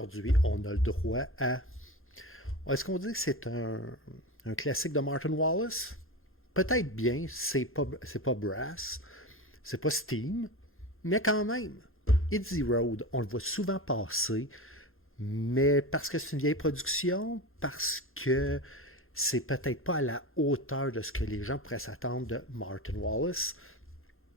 aujourd'hui, on a le droit à... Est-ce qu'on dit que c'est un classique de Martin Wallace? Peut-être bien, c'est pas Brass, c'est pas Steam, mais quand même, Hit the Road, on le voit souvent passer, mais parce que c'est une vieille production, parce que c'est peut-être pas à la hauteur de ce que les gens pourraient s'attendre de Martin Wallace.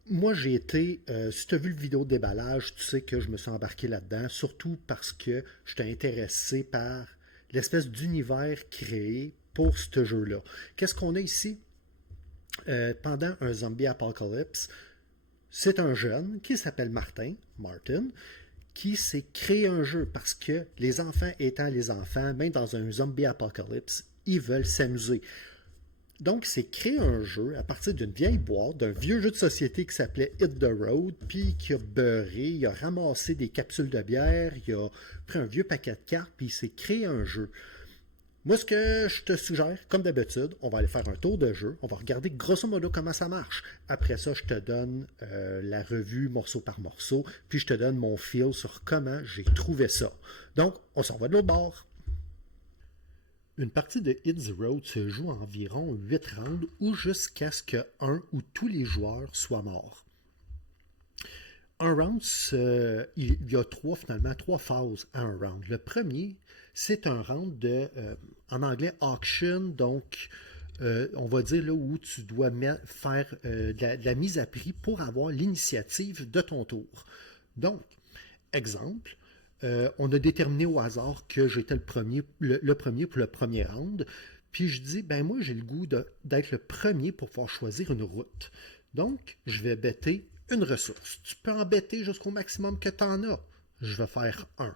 Moi, j'ai été, si tu as vu le vidéo de déballage, tu sais que je me suis embarqué là-dedans, surtout parce que j'étais intéressé par l'espèce d'univers créé pour ce jeu-là. Qu'est-ce qu'on a ici? Pendant un zombie apocalypse, c'est un jeune qui s'appelle Martin, qui s'est créé un jeu parce que les enfants étant les enfants, même dans un zombie apocalypse, ils veulent s'amuser. Donc, il s'est créé un jeu à partir d'une vieille boîte, d'un vieux jeu de société qui s'appelait Hit the Road, puis qui a beurré, il a ramassé des capsules de bière, il a pris un vieux paquet de cartes, puis il s'est créé un jeu. Moi, ce que je te suggère, comme d'habitude, on va aller faire un tour de jeu, on va regarder grosso modo comment ça marche. Après ça, je te donne la revue morceau par morceau, puis je te donne mon feel sur comment j'ai trouvé ça. Donc, on s'en va de l'autre bord. Une partie de Hit the Road se joue à environ 8 rounds ou jusqu'à ce que un ou tous les joueurs soient morts. Un round, il y a trois phases à un round. Le premier, c'est un round en anglais auction, donc on va dire là où tu dois faire de la mise à prix pour avoir l'initiative de ton tour. Donc, exemple, on a déterminé au hasard que j'étais le premier pour le premier round, puis je dis, ben moi j'ai le goût d'être le premier pour pouvoir choisir une route. Donc, je vais bêter une ressource. Tu peux en bêter jusqu'au maximum que tu en as. Je vais faire 1.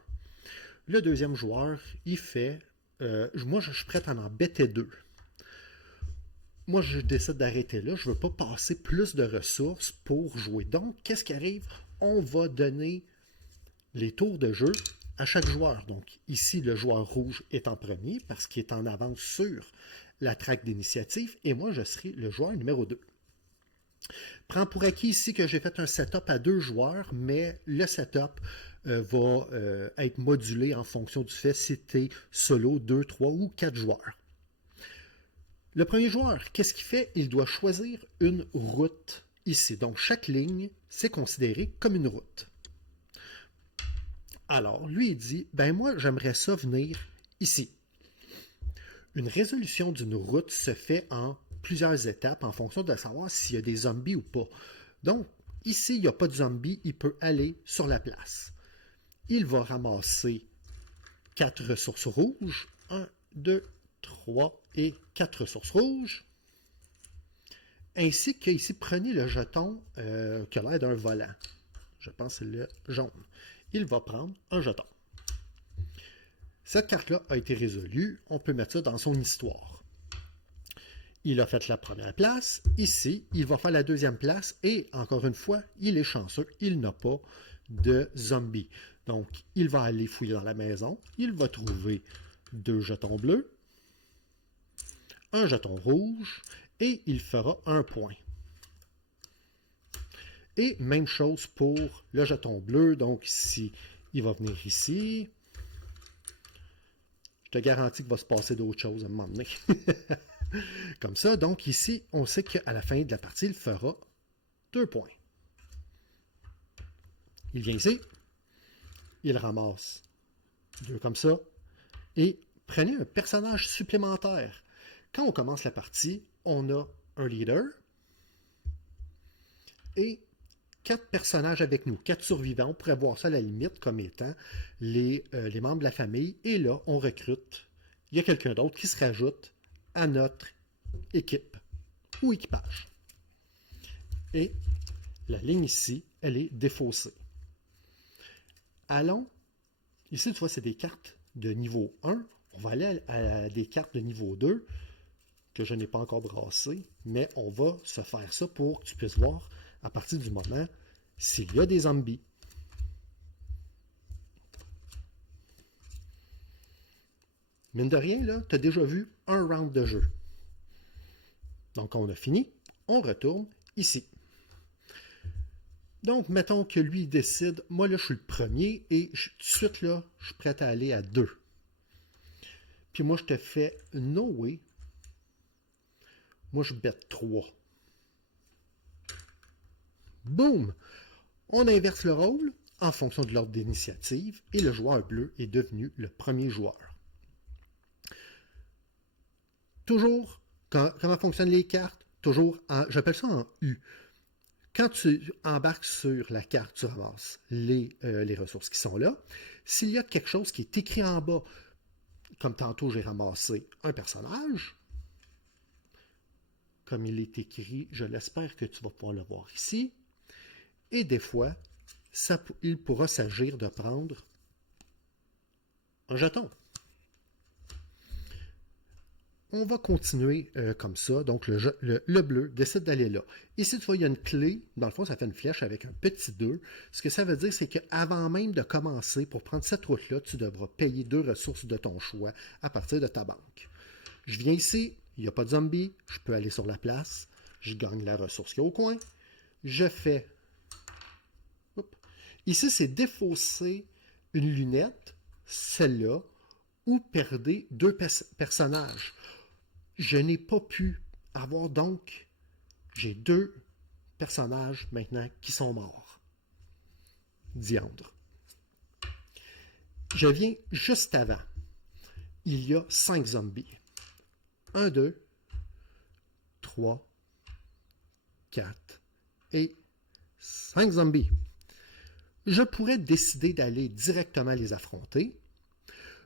Le deuxième joueur, il fait... moi, je suis prêt à en bêter 2. Moi, je décide d'arrêter là. Je ne veux pas passer plus de ressources pour jouer. Donc, qu'est-ce qui arrive? On va donner les tours de jeu à chaque joueur. Donc, ici, le joueur rouge est en premier parce qu'il est en avance sur la traque d'initiative. Et moi, je serai le joueur numéro 2. Prends pour acquis ici que j'ai fait un setup à 2 joueurs, mais le setup va être modulé en fonction du fait si tu es solo, 2, 3 ou 4 joueurs. Le premier joueur, qu'est-ce qu'il fait? Il doit choisir une route ici. Donc, chaque ligne, c'est considéré comme une route. Alors, lui, il dit, ben moi, j'aimerais ça venir ici. Une résolution d'une route se fait en plusieurs étapes en fonction de savoir s'il y a des zombies ou pas. Donc, ici, il n'y a pas de zombies, il peut aller sur la place. Il va ramasser 4 ressources rouges. 1, 2, 3 et 4 ressources rouges. Ainsi que ici, prenez le jeton qui a l'air d'un volant. Je pense que c'est le jaune. Il va prendre un jeton. Cette carte-là a été résolue. On peut mettre ça dans son histoire. Il a fait la première place. Ici, il va faire la deuxième place. Et encore une fois, il est chanceux. Il n'a pas de zombies. Donc, il va aller fouiller dans la maison. Il va trouver 2 jetons bleus, un jeton rouge et il fera 1 point. Et même chose pour le jeton bleu. Donc, ici, il va venir ici. Je te garantis qu'il va se passer d'autres choses à un moment donné. Comme ça, donc ici, on sait qu'à la fin de la partie, il fera 2 points. Il vient ici, il ramasse 2 comme ça, et prenez un personnage supplémentaire. Quand on commence la partie, on a un leader et 4 personnages avec nous, 4 survivants. On pourrait voir ça à la limite comme étant les membres de la famille. Et là, on recrute. Il y a quelqu'un d'autre qui se rajoute à notre équipe ou équipage. Et la ligne ici, elle est défaussée. Allons, ici, tu vois, c'est des cartes de niveau 1. On va aller à des cartes de niveau 2 que je n'ai pas encore brassées, mais on va se faire ça pour que tu puisses voir à partir du moment s'il y a des zombies. Mine de rien, là, tu as déjà vu un round de jeu. Donc, on a fini. On retourne ici. Donc, mettons que lui il décide, moi là je suis le premier et tout de suite là, je suis prêt à aller à 2. Puis moi je te fais no way. Moi je bête 3. Boum! On inverse le rôle en fonction de l'ordre d'initiative et le joueur bleu est devenu le premier joueur. Toujours, comment fonctionnent les cartes? Toujours, j'appelle ça en U. Quand tu embarques sur la carte, tu ramasses les ressources qui sont là. S'il y a quelque chose qui est écrit en bas, comme tantôt j'ai ramassé un personnage, comme il est écrit, je l'espère que tu vas pouvoir le voir ici. Et des fois, il pourra s'agir de prendre un jeton. On va continuer comme ça. Donc, le bleu décide d'aller là. Ici, tu vois, il y a une clé. Dans le fond, ça fait une flèche avec un petit 2. Ce que ça veut dire, c'est qu'avant même de commencer, pour prendre cette route-là, tu devras payer 2 ressources de ton choix à partir de ta banque. Je viens ici, il n'y a pas de zombie, je peux aller sur la place, je gagne la ressource qui est au coin. Je fais... Ici, c'est défausser une lunette, celle-là, ou perdre 2 personnages. Je n'ai pas pu avoir donc... J'ai 2 personnages maintenant qui sont morts. Diandre. Je viens juste avant. Il y a 5 zombies. 1, 2, 3, 4 et 5 zombies. Je pourrais décider d'aller directement les affronter.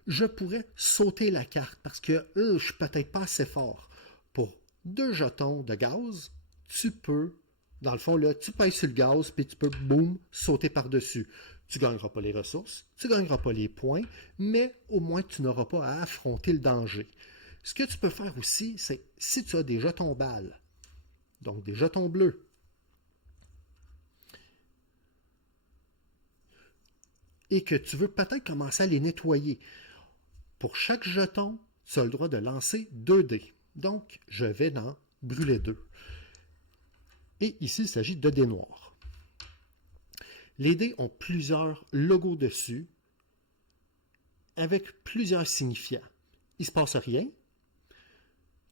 Je pourrais sauter la carte parce que je ne suis peut-être pas assez fort. Pour 2 jetons de gaz, tu peux, dans le fond, là, tu pèses sur le gaz puis tu peux, boum, sauter par-dessus. Tu ne gagneras pas les ressources, tu ne gagneras pas les points, mais au moins tu n'auras pas à affronter le danger. Ce que tu peux faire aussi, c'est si tu as des jetons balles, donc des jetons bleus, et que tu veux peut-être commencer à les nettoyer, pour chaque jeton, tu as le droit de lancer 2 dés. Donc, je vais dans brûler 2. Et ici, il s'agit de dés noirs. Les dés ont plusieurs logos dessus, avec plusieurs signifiants. Il ne se passe rien.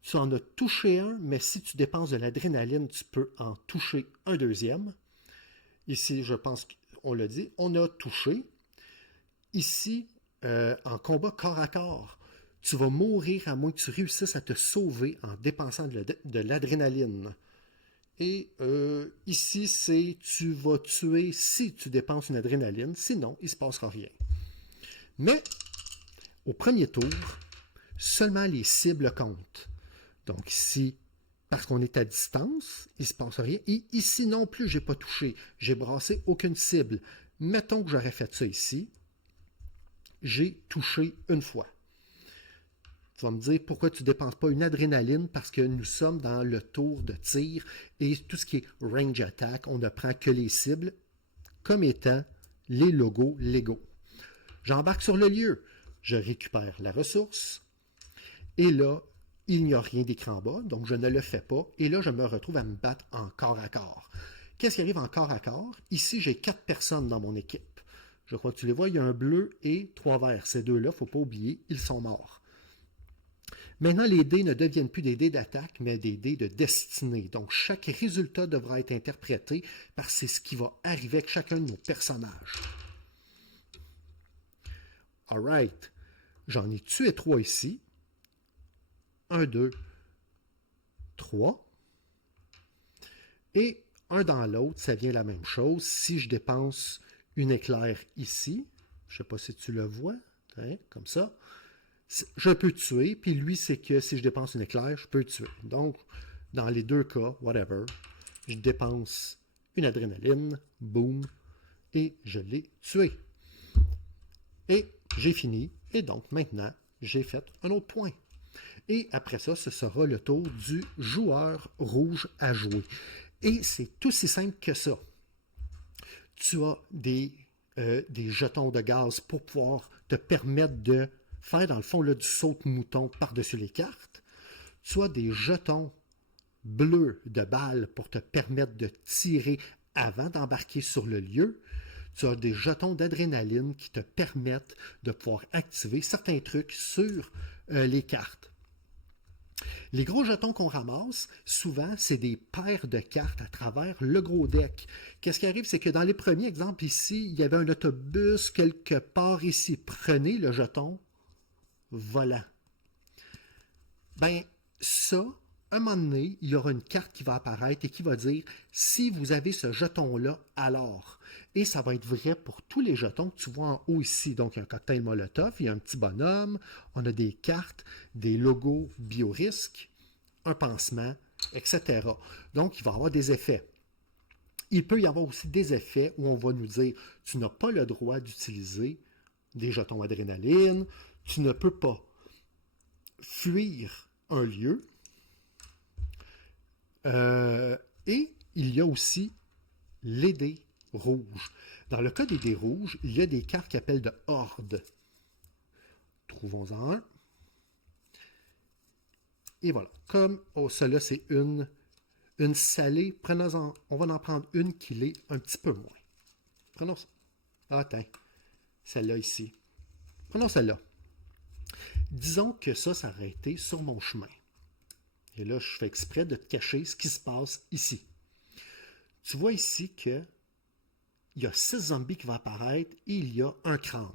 Tu en as touché un, mais si tu dépenses de l'adrénaline, tu peux en toucher un deuxième. Ici, je pense qu'on l'a dit, on a touché. Ici, en combat corps à corps, tu vas mourir à moins que tu réussisses à te sauver en dépensant de l'adrénaline. Et ici, c'est tu vas tuer si tu dépenses une adrénaline, sinon, il ne se passera rien. Mais, au premier tour, seulement les cibles comptent. Donc ici, parce qu'on est à distance, il ne se passe rien. Et ici non plus, je n'ai pas touché. J'ai brassé aucune cible. Mettons que j'aurais fait ça ici. J'ai touché une fois. Tu vas me dire pourquoi tu ne dépenses pas une adrénaline, parce que nous sommes dans le tour de tir et tout ce qui est range attack, on ne prend que les cibles comme étant les logos légaux. J'embarque sur le lieu, je récupère la ressource et là, il n'y a rien d'écrit en bas, donc je ne le fais pas et là, je me retrouve à me battre en corps à corps. Qu'est-ce qui arrive en corps à corps? Ici, j'ai 4 personnes dans mon équipe. Je crois que tu les vois, il y a un bleu et 3 verts. Ces 2-là, il ne faut pas oublier, ils sont morts. Maintenant, les dés ne deviennent plus des dés d'attaque, mais des dés de destinée. Donc, chaque résultat devra être interprété parce que c'est ce qui va arriver avec chacun de nos personnages. Alright. J'en ai tué 3 ici. 1, 2, 3. Et un dans l'autre, ça vient la même chose. Si je dépense une éclair ici, je ne sais pas si tu le vois, hein, comme ça, je peux tuer, puis lui, c'est que si je dépense une éclair, je peux tuer. Donc, dans les 2 cas, whatever, je dépense une adrénaline, boum, et je l'ai tué. Et j'ai fini, et donc maintenant, j'ai fait un autre point. Et après ça, ce sera le tour du joueur rouge à jouer. Et c'est aussi simple que ça. Tu as des jetons de gaz pour pouvoir te permettre de faire, dans le fond, là, du saute-mouton par-dessus les cartes. Tu as des jetons bleus de balles pour te permettre de tirer avant d'embarquer sur le lieu, tu as des jetons d'adrénaline qui te permettent de pouvoir activer certains trucs sur les cartes. Les gros jetons qu'on ramasse, souvent, c'est des paires de cartes à travers le gros deck. Qu'est-ce qui arrive, c'est que dans les premiers exemples ici, il y avait un autobus quelque part ici. Prenez le jeton volant. Ben, ça, un moment donné, il y aura une carte qui va apparaître et qui va dire « Si vous avez ce jeton-là, alors... » Et ça va être vrai pour tous les jetons que tu vois en haut ici. Donc, il y a un cocktail Molotov, il y a un petit bonhomme, on a des cartes, des logos Biorisque, un pansement, etc. Donc, il va y avoir des effets. Il peut y avoir aussi des effets où on va nous dire « Tu n'as pas le droit d'utiliser des jetons adrénaline, tu ne peux pas fuir un lieu. » Et il y a aussi les dés rouges. Dans le cas des dés rouges, il y a des cartes qui appellent de horde. Trouvons-en un. Et voilà. Comme celle-là, c'est une salée, prenons-en, on va en prendre une qui l'est un petit peu moins. Prenons ça. Ah, attends. Celle-là ici. Prenons celle-là. Disons que ça aurait été sur mon chemin. Et là, je fais exprès de te cacher ce qui se passe ici. Tu vois ici que il y a 6 zombies qui vont apparaître et il y a un crâne.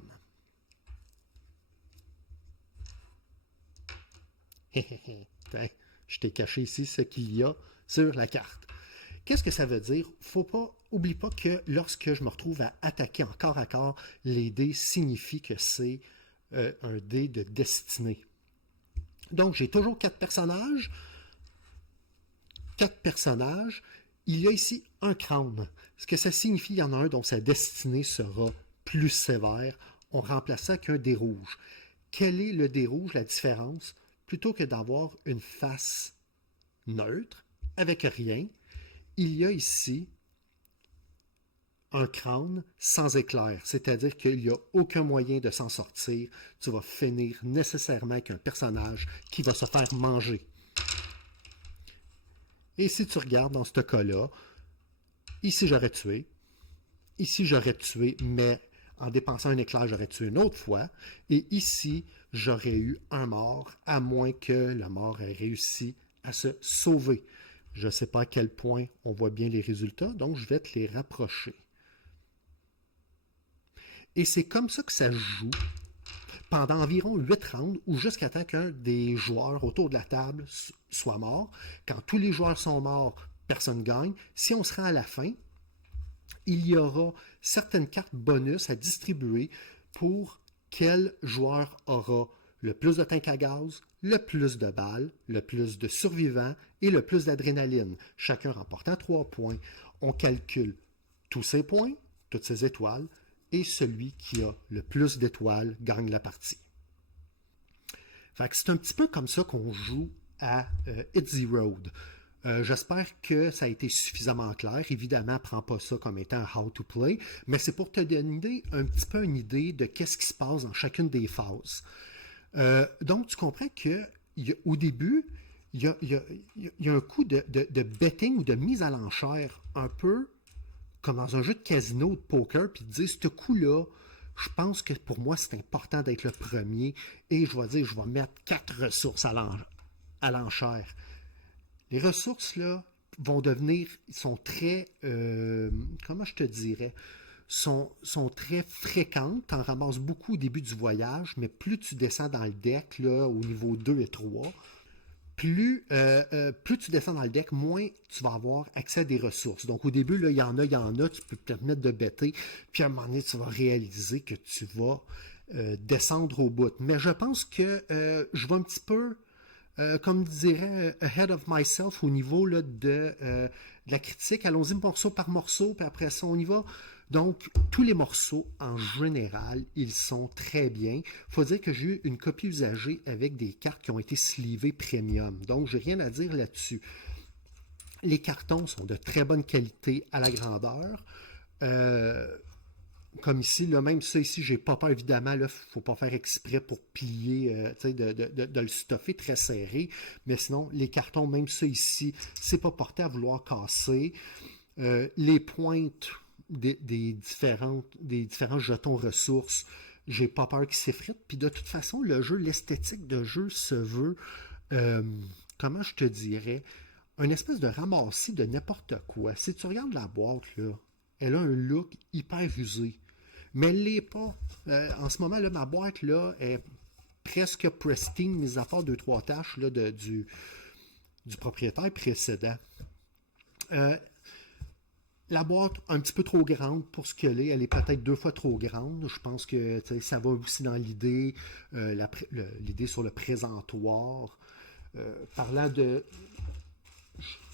Je t'ai caché ici ce qu'il y a sur la carte. Qu'est-ce que ça veut dire? Oublie pas que lorsque je me retrouve à attaquer en corps à corps, les dés signifient que c'est un dé de destinée. Donc, j'ai toujours 4 personnages. 4 personnages. Il y a ici un crâne. Ce que ça signifie, il y en a un dont sa destinée sera plus sévère. On remplace ça avec un dé rouge. Quel est le dé rouge, la différence? Plutôt que d'avoir une face neutre, avec rien, il y a ici un crâne sans éclair. C'est-à-dire qu'il n'y a aucun moyen de s'en sortir. Tu vas finir nécessairement avec un personnage qui va se faire manger. Et si tu regardes dans ce cas-là, ici j'aurais tué, ici j'aurais tué, mais en dépensant un éclair, j'aurais tué une autre fois, et ici j'aurais eu un mort, à moins que le mort ait réussi à se sauver. Je ne sais pas à quel point on voit bien les résultats, donc je vais te les rapprocher. Et c'est comme ça que ça se joue pendant environ 8 rounds ou jusqu'à temps qu'un des joueurs autour de la table soit mort. Quand tous les joueurs sont morts, personne ne gagne. Si on se rend à la fin, il y aura certaines cartes bonus à distribuer pour quel joueur aura le plus de tank à gaz, le plus de balles, le plus de survivants et le plus d'adrénaline, chacun remportant 3 points. On calcule tous ces points, toutes ces étoiles, et celui qui a le plus d'étoiles gagne la partie. Fait que c'est un petit peu comme ça qu'on joue à Hit the Road. J'espère que ça a été suffisamment clair. Évidemment, prends pas ça comme étant how to play, mais c'est pour te donner un petit peu une idée de qu'est-ce qui se passe dans chacune des phases. Donc, tu comprends qu'au début, il y a un coup de betting ou de mise à l'enchère un peu comme dans un jeu de casino de poker, puis te dire, ce coup-là, je pense que pour moi, c'est important d'être le premier, et je vais dire, je vais mettre 4 ressources à l'enchère. Les ressources, là, vont devenir, sont très, comment je te dirais, sont très fréquentes, tu en ramasses beaucoup au début du voyage, mais plus tu descends dans le deck, là, au niveau 2 et 3, plus tu descends dans le deck, moins tu vas avoir accès à des ressources. Donc, au début, là, il y en a, tu peux te permettre de bêter, puis à un moment donné, tu vas réaliser que tu vas descendre au bout. Mais je pense que je vais un petit peu, comme dirait ahead of myself au niveau là, de la critique. Allons-y morceau par morceau, puis après ça, on y va. Donc, tous les morceaux, en général, ils sont très bien. Il faut dire que j'ai eu une copie usagée avec des cartes qui ont été slivées premium. Donc, j'ai rien à dire là-dessus. Les cartons sont de très bonne qualité à la grandeur. Comme ici, là, même ça ici, j'ai pas peur, évidemment, il ne faut pas faire exprès pour plier, de le stuffer très serré. Mais sinon, les cartons, même ça ici, c'est pas porté à vouloir casser. Les pointes des différents jetons ressources, j'ai pas peur qu'ils s'effritent. Puis de toute façon, le jeu, l'esthétique de jeu se veut, euh, comment je te dirais, un espèce de ramassis de n'importe quoi. Si tu regardes la boîte, là, elle a un look hyper usé. Mais elle l'est pas. En ce moment, là, ma boîte là, est presque pristine, mis à part deux, trois tâches là, du propriétaire précédent. Euh, la boîte un petit peu trop grande pour ce qu'elle est. Elle est peut-être deux fois trop grande. Je pense que ça va aussi dans l'idée, l'idée sur le présentoir. Parlant de...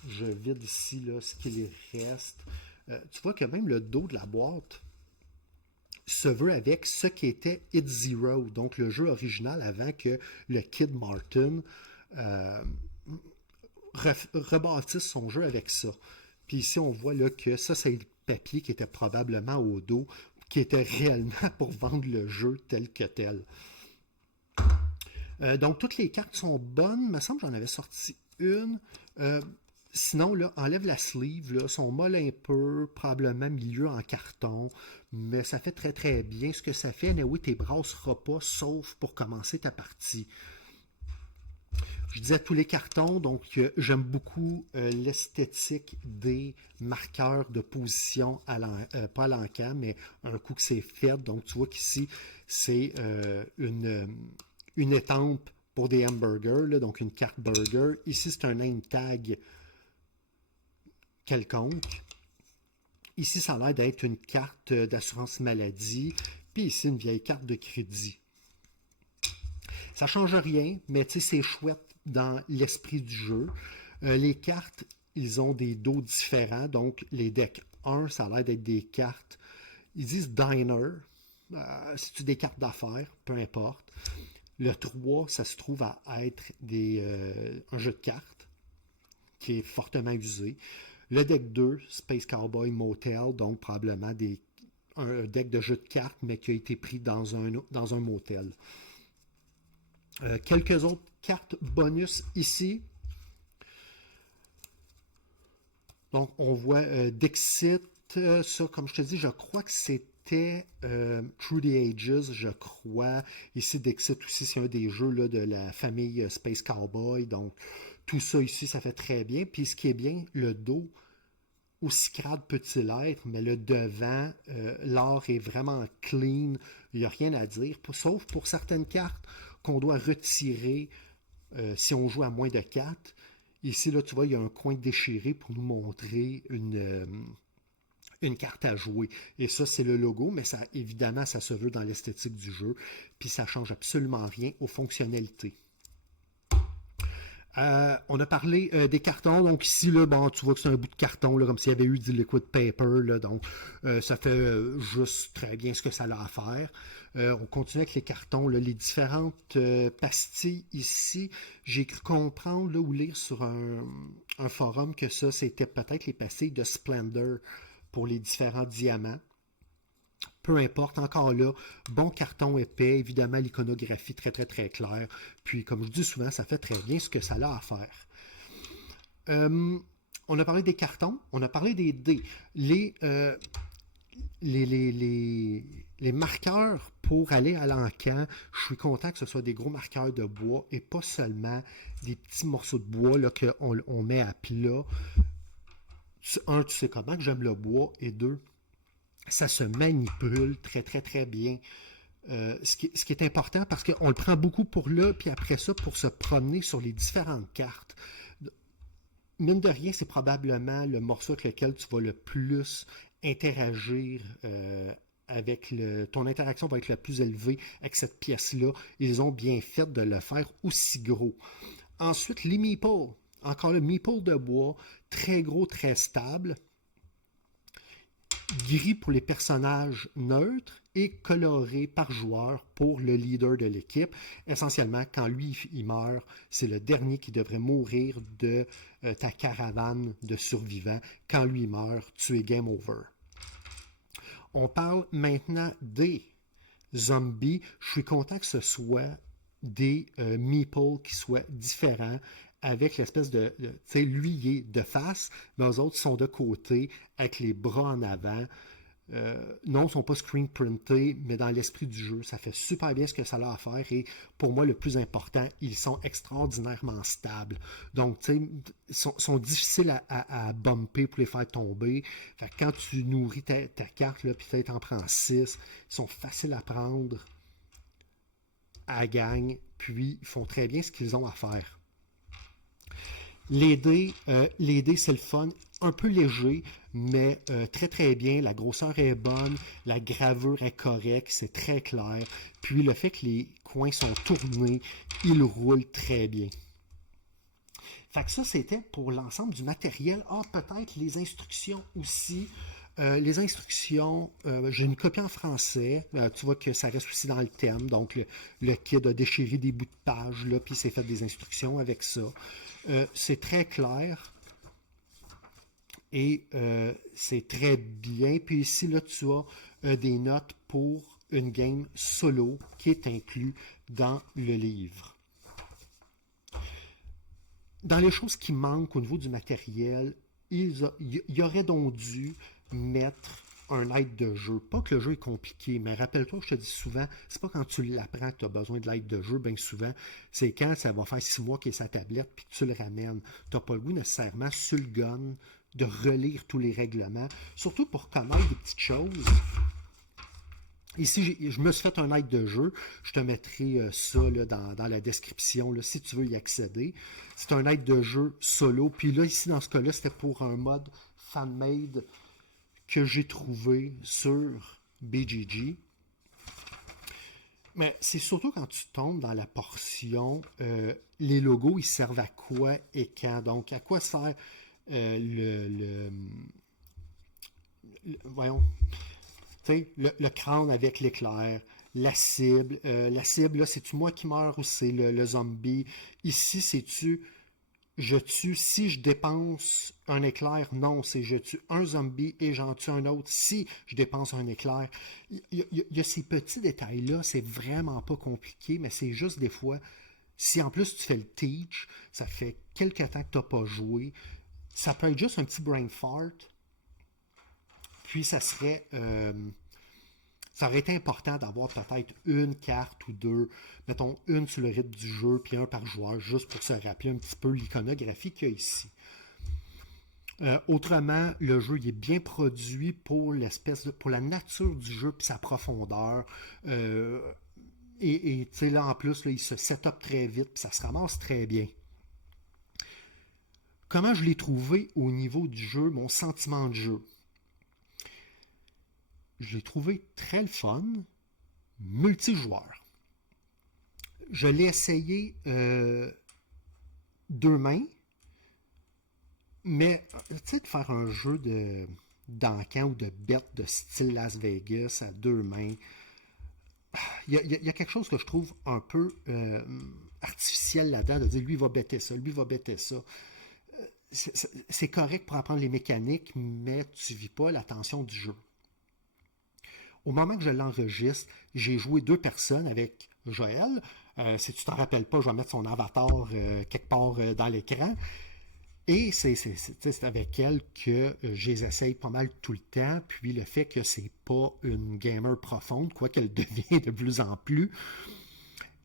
Je vide ici là, ce qu'il reste. Tu vois que même le dos de la boîte se veut avec ce qui était Hit Zero, donc le jeu original avant que le Kid Martin euh, rebâtisse son jeu avec ça. Puis ici, on voit là, que ça, c'est le papier qui était probablement au dos, qui était réellement pour vendre le jeu tel que tel. Donc, toutes les cartes sont bonnes. Il me semble que j'en avais sorti une. Sinon, là, enlève la sleeve, là, sont molles un peu, probablement milieu en carton, mais ça fait très très bien. Ce que ça fait, oui, t'es brasseras pas, sauf pour commencer ta partie. Je disais tous les cartons, donc j'aime beaucoup l'esthétique des marqueurs de position, pas à l'encan, mais un coup que c'est fait. Donc tu vois qu'ici, c'est une étampe pour des hamburgers, là, donc une carte burger. Ici, c'est un name tag quelconque. Ici, ça a l'air d'être une carte d'assurance maladie. Puis ici, une vieille carte de crédit. Ça change rien, mais tu sais, c'est chouette dans l'esprit du jeu. Les cartes, ils ont des dos différents. Donc, les decks 1, ça a l'air d'être des cartes. Ils disent diner. C'est des cartes d'affaires, peu importe. Le 3, ça se trouve à être un jeu de cartes qui est fortement usé. Le deck 2, Space Cowboy Motel, donc probablement un deck de jeu de cartes, mais qui a été pris dans un motel. Quelques autres cartes bonus ici. Donc, on voit Dixit. Ça, comme je te dis, je crois que c'était Through the Ages, je crois. Ici, Dixit aussi, c'est un des jeux là, de la famille Space Cowboy. Donc, tout ça ici, ça fait très bien. Puis, ce qui est bien, le dos, aussi crade peut-il être, mais le devant, l'art est vraiment clean. Il n'y a rien à dire. Sauf pour certaines cartes qu'on doit retirer si on joue à moins de 4. Ici, là, tu vois, il y a un coin déchiré pour nous montrer une carte à jouer. Et ça, c'est le logo, mais ça, évidemment, ça se veut dans l'esthétique du jeu. Puis ça change absolument rien aux fonctionnalités. On a parlé des cartons. Donc ici, là, bon, tu vois que c'est un bout de carton, là, comme s'il y avait eu du liquid paper. Là, donc, ça fait juste très bien ce que ça a à faire. On continue avec les cartons. Là, les différentes pastilles ici. J'ai cru comprendre là, ou lire sur un forum que ça, c'était peut-être les pastilles de Splendor pour les différents diamants. Peu importe, encore là, bon carton épais, évidemment l'iconographie très très très claire. Puis comme je dis souvent, ça fait très bien ce que ça a à faire. On a parlé des cartons, on a parlé des dés. Les marqueurs pour aller à l'encan, je suis content que ce soit des gros marqueurs de bois et pas seulement des petits morceaux de bois là, qu'on met à plat. Un, tu sais comment que j'aime le bois, et deux, ça se manipule très très très bien. Ce qui est important parce qu'on le prend beaucoup pour là, puis après ça, pour se promener sur les différentes cartes. Mine de rien, c'est probablement le morceau avec lequel tu vas le plus interagir avec ton interaction va être la plus élevée avec cette pièce-là. Ils ont bien fait de le faire aussi gros. Ensuite, les meeples. Encore le meeple de bois, très gros, très stable. Gris pour les personnages neutres et coloré par joueur pour le leader de l'équipe. Essentiellement, quand lui il meurt, c'est le dernier qui devrait mourir de ta caravane de survivants. Quand lui meurt, tu es game over. On parle maintenant des zombies. Je suis content que ce soit des meeples qui soient différents avec l'espèce tu sais, lui, il est de face, mais eux autres sont de côté, avec les bras en avant. Non, ils ne sont pas screen printés, mais dans l'esprit du jeu, ça fait super bien ce que ça a à faire. Et pour moi, le plus important, ils sont extraordinairement stables. Donc, tu sais, ils sont difficiles à bumper pour les faire tomber. Fait que quand tu nourris ta carte, là, puis tu en prends 6, ils sont faciles à prendre à la gang, puis ils font très bien ce qu'ils ont à faire. Les dés, c'est le fun, un peu léger, mais très très bien. La grosseur est bonne, la gravure est correcte, c'est très clair. Puis le fait que les coins sont tournés, ils roulent très bien. Fait que ça, c'était pour l'ensemble du matériel. Ah, peut-être les instructions aussi. Les instructions, j'ai une copie en français. Tu vois que ça reste aussi dans le thème. Donc, le kid a déchiré des bouts de page, là, puis il s'est fait des instructions avec ça. C'est très clair et c'est très bien. Puis ici, là, tu as des notes pour une game solo qui est inclus dans le livre. Dans les choses qui manquent au niveau du matériel, il y aurait donc dû mettre un aide de jeu. Pas que le jeu est compliqué, mais rappelle-toi que je te dis souvent, c'est pas quand tu l'apprends que tu as besoin de l'aide de jeu, bien souvent, c'est quand ça va faire 6 mois qu'il est sa tablette puis que tu le ramènes. Tu n'as pas le goût nécessairement sur le gun de relire tous les règlements, surtout pour connaître des petites choses. Ici, je me suis fait un aide de jeu. Je te mettrai ça là, dans la description là, si tu veux y accéder. C'est un aide de jeu solo. Puis là, ici, dans ce cas-là, c'était pour un mode fan-made que j'ai trouvé sur BGG. Mais c'est surtout quand tu tombes dans la portion, les logos, ils servent à quoi et quand. Donc, à quoi sert voyons, le crâne avec l'éclair, la cible, là, c'est-tu moi qui meurs ou c'est le zombie? Ici, c'est-tu je tue si je dépense un éclair? Non, c'est je tue un zombie et j'en tue un autre si je dépense un éclair. Il y a ces petits détails-là, c'est vraiment pas compliqué, mais c'est juste des fois, si en plus tu fais le teach, ça fait quelques temps que tu n'as pas joué, ça peut être juste un petit brain fart, puis ça aurait été important d'avoir peut-être une carte ou deux, mettons une sur le rythme du jeu, puis un par joueur, juste pour se rappeler un petit peu l'iconographie qu'il y a ici. Autrement, le jeu il est bien produit pour pour la nature du jeu puis sa profondeur. Et tu sais, là, en plus, là, il se set up très vite, puis ça se ramasse très bien. Comment je l'ai trouvé au niveau du jeu, mon sentiment de jeu? Je l'ai trouvé très le fun, multijoueur. Je l'ai essayé 2 mains, mais tu sais, de faire un jeu d'encan ou de bête de style Las Vegas à 2 mains, il y a quelque chose que je trouve un peu artificiel là-dedans, de dire lui va bêter ça, lui va bêter ça. C'est correct pour apprendre les mécaniques, mais tu ne vis pas la tension du jeu. Au moment que je l'enregistre, j'ai joué 2 personnes avec Joël. Si tu t'en rappelles pas, je vais mettre son avatar quelque part dans l'écran. Et c'est avec elle que je les essaye pas mal tout le temps. Puis le fait que c'est pas une gamer profonde, quoi qu'elle devient de plus en plus,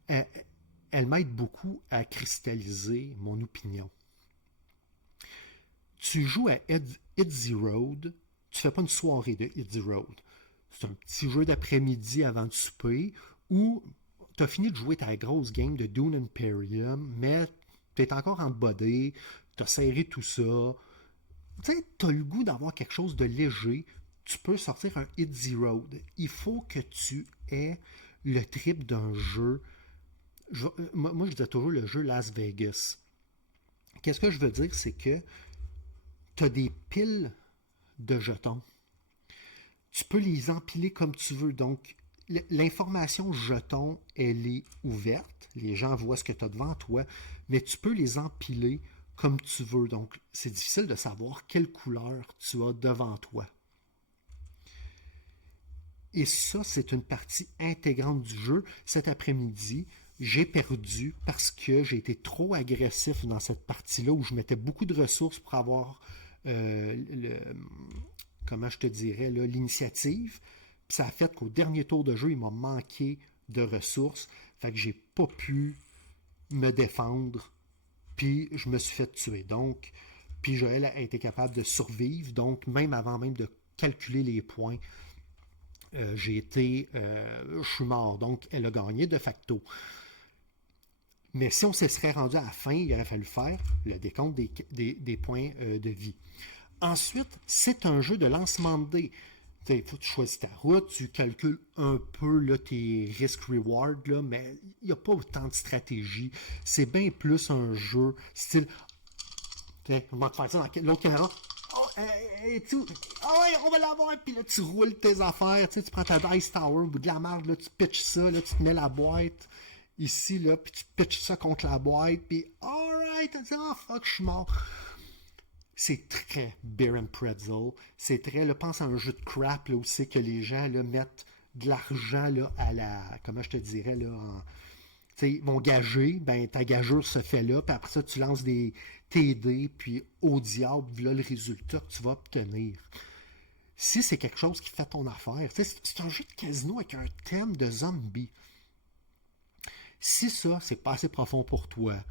elle m'aide beaucoup à cristalliser mon opinion. Tu joues à Hit the Road, tu fais pas une soirée de Hit the Road. C'est un petit jeu d'après-midi avant de souper où tu as fini de jouer ta grosse game de Dune Imperium, mais tu es encore en body, tu as serré tout ça. Tu sais, tu as le goût d'avoir quelque chose de léger. Tu peux sortir un Hit the Road. Il faut que tu aies le trip d'un jeu. Moi, je disais toujours le jeu Las Vegas. Qu'est-ce que je veux dire? C'est que tu as des piles de jetons. Tu peux les empiler comme tu veux. Donc, l'information jeton, elle est ouverte. Les gens voient ce que tu as devant toi, mais tu peux les empiler comme tu veux. Donc, c'est difficile de savoir quelle couleur tu as devant toi. Et ça, c'est une partie intégrante du jeu. Cet après-midi, J'ai perdu parce que j'ai été trop agressif dans cette partie-là où je mettais beaucoup de ressources pour avoir le, comment je te dirais, là, l'initiative. Puis ça a fait qu'au dernier tour de jeu, il m'a manqué de ressources. Fait que j'ai pas pu me défendre. Puis je me suis fait tuer. Donc, puis Joël a été capable de survivre. Donc, même avant même de calculer les points, je suis mort. Donc, elle a gagné de facto. Mais si on se serait rendu à la fin, il aurait fallu faire le décompte des points de vie. Ensuite, c'est un jeu de lancement de dés. Il faut que tu choisis ta route, tu calcules un peu là, tes risk-reward, mais il n'y a pas autant de stratégie. C'est bien plus un jeu style. On va te faire ça dans l'autre caméra. Oh, ouais, on va l'avoir, puis là tu roules tes affaires, tu prends ta Dice Tower au bout de la marge, là tu pitches ça, là tu te mets la boîte ici, là, puis tu pitches ça contre la boîte, puis alright, tu dis, oh fuck, je suis mort. C'est très beer and pretzel. C'est très, là, pense à un jeu de crap, là, où c'est que les gens, là, mettent de l'argent, là, à la, comment je te dirais, là, ils vont gager, ben, ta gageure se fait là, puis après ça, tu lances des TD, puis au diable, voilà le résultat que tu vas obtenir. Si c'est quelque chose qui fait ton affaire, c'est un jeu de casino avec un thème de zombie. Si ça, c'est pas assez profond pour toi,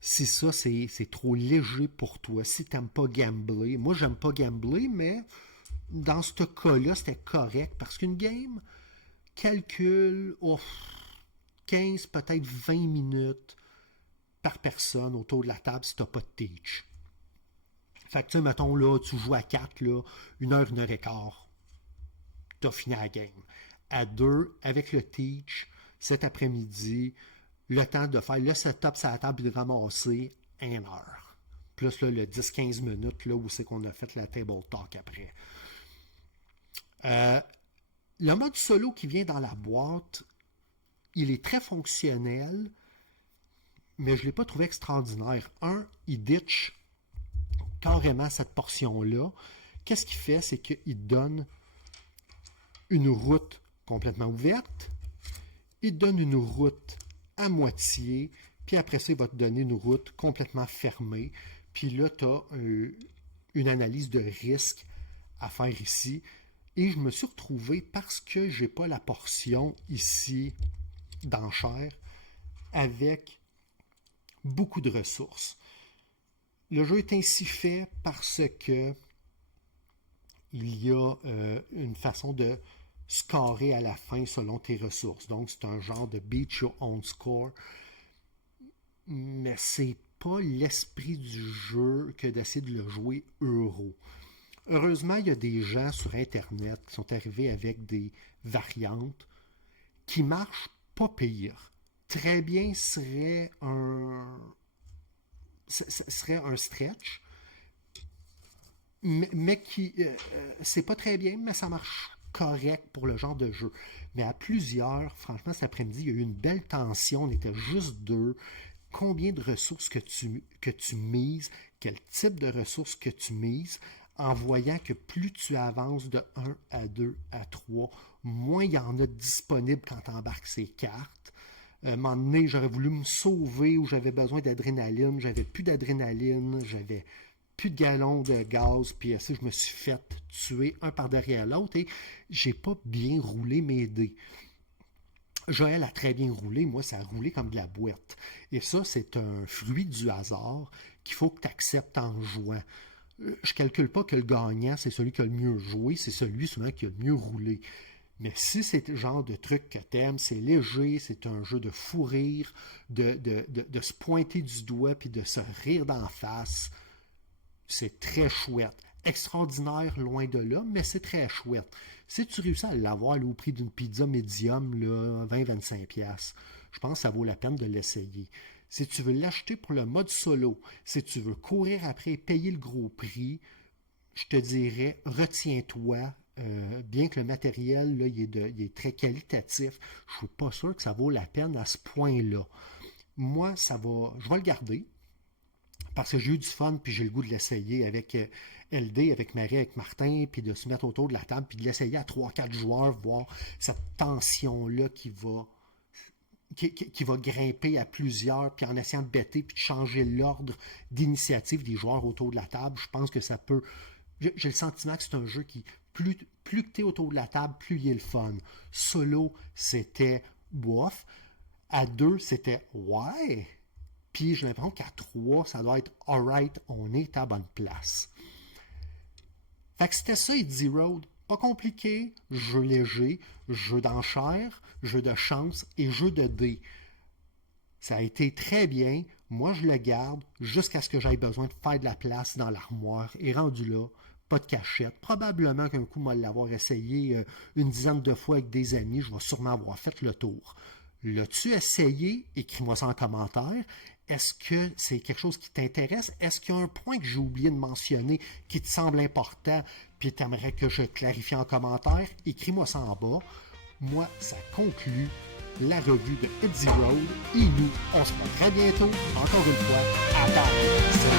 si ça, c'est trop léger pour toi, si t'aimes pas gambler, moi j'aime pas gambler, mais dans ce cas-là, c'était correct, parce qu'une game calcule 15, peut-être 20 minutes par personne autour de la table si t'as pas de teach. Fait que tu sais, mettons là, tu joues à 4, là, 1 heure et quart, t'as fini la game. À 2, avec le teach, cet après-midi, le temps de faire le setup sur la table et de ramasser 1 heure. Plus là, le 10-15 minutes là, où c'est qu'on a fait la table talk après. Le mode solo qui vient dans la boîte, il est très fonctionnel, mais je ne l'ai pas trouvé extraordinaire. Il ditch carrément cette portion-là. Qu'est-ce qu'il fait? C'est qu'il donne une route complètement ouverte, il donne une route à moitié, puis après ça, il va te donner une route complètement fermée. Puis là, tu as une analyse de risque à faire ici. Et je me suis retrouvé, parce que je n'ai pas la portion ici d'enchères, avec beaucoup de ressources. Le jeu est ainsi fait parce que il y a une façon de scorer à la fin selon tes ressources. Donc, c'est un genre de beat your own score. Mais c'est pas l'esprit du jeu que d'essayer de le jouer euro. Heureusement, il y a des gens sur Internet qui sont arrivés avec des variantes qui marchent pas pire. Très bien serait un stretch, mais qui c'est pas très bien, mais ça marche correct pour le genre de jeu. Mais à plusieurs, franchement, cet après-midi, il y a eu une belle tension, on était juste deux. Combien de ressources que tu mises, quel type de ressources que tu mises, en voyant que plus tu avances de 1 à 2 à 3, moins il y en a disponible quand tu embarques ces cartes. À un moment donné, j'aurais voulu me sauver ou j'avais besoin d'adrénaline, j'avais plus d'adrénaline, j'avais plus de galons de gaz, puis ainsi je me suis fait tuer un par derrière l'autre et j'ai pas bien roulé mes dés. Joël a très bien roulé, moi ça a roulé comme de la boîte. Et ça, c'est un fruit du hasard qu'il faut que tu acceptes en jouant. Je calcule pas que le gagnant, c'est celui qui a le mieux joué, c'est celui souvent qui a le mieux roulé. Mais si c'est le genre de truc que t'aimes, c'est léger, c'est un jeu de fou rire, de se pointer du doigt puis de se rire d'en face, c'est très chouette. Extraordinaire, loin de là, mais c'est très chouette. Si tu réussis à l'avoir au prix d'une pizza médium, 20-25$, je pense que ça vaut la peine de l'essayer. Si tu veux l'acheter pour le mode solo, si tu veux courir après et payer le gros prix, je te dirais, retiens-toi. Bien que le matériel là, il est très qualitatif, je ne suis pas sûr que ça vaut la peine à ce point-là. Moi, je vais le garder parce que j'ai eu du fun puis j'ai le goût de l'essayer avec LD, avec Marie, avec Martin, puis de se mettre autour de la table puis de l'essayer à 3-4 joueurs, voir cette tension-là qui va qui va grimper à plusieurs, puis en essayant de bêter, puis de changer l'ordre d'initiative des joueurs autour de la table, je pense que ça peut... J'ai le sentiment que c'est un jeu qui, plus que tu es autour de la table, plus il est le fun. Solo, c'était bof. À 2, c'était ouais. Puis j'ai l'impression qu'à 3, ça doit être alright, on est à bonne place. Fait que c'était ça, Easy Road. Pas compliqué, jeu léger, jeu d'enchères, jeu de chance et jeu de dés. Ça a été très bien. Moi, je le garde jusqu'à ce que j'aille besoin de faire de la place dans l'armoire. Et rendu là, pas de cachette. Probablement qu'un coup, moi, l'avoir essayé une dizaine de fois avec des amis, je vais sûrement avoir fait le tour. L'as-tu essayé? Écris-moi ça en commentaire. Est-ce que c'est quelque chose qui t'intéresse? Est-ce qu'il y a un point que j'ai oublié de mentionner qui te semble important puis tu aimerais que je clarifie en commentaire? Écris-moi ça en bas. Moi, ça conclut la revue de Easy Road et nous, on se voit très bientôt, encore une fois, à table.